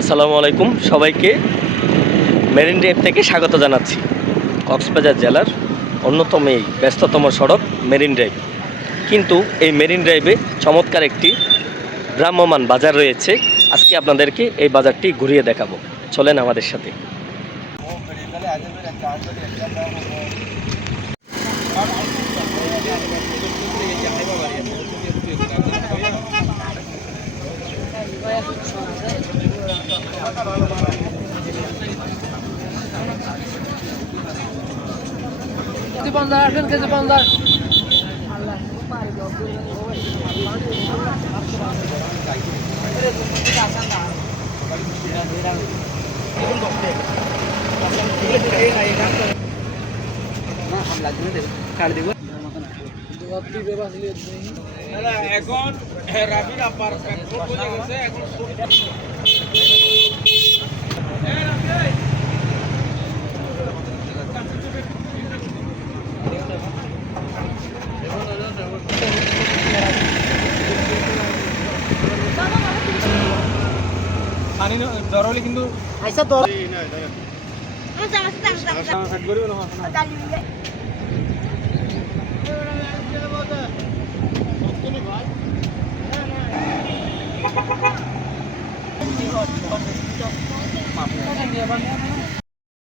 আসসালামু আলাইকুম সবাইকে মেরিন ড্রাইভ থেকে স্বাগত জানাচ্ছি। কক্সবাজার জেলার অন্যতম এই ব্যস্ততম সড়ক মেরিন ড্রাইভ। কিন্তু এই মেরিন ড্রাইভে চমৎকার একটি ভ্রাম্যমান বাজার রয়েছে। আজকে আপনাদেরকে এই বাজারটি ঘুরিয়ে দেখাবো, চলেন আমাদের সাথে। এখন রাবির আপার গেছে এখন পানি দরলে কিন্তু আইসা দর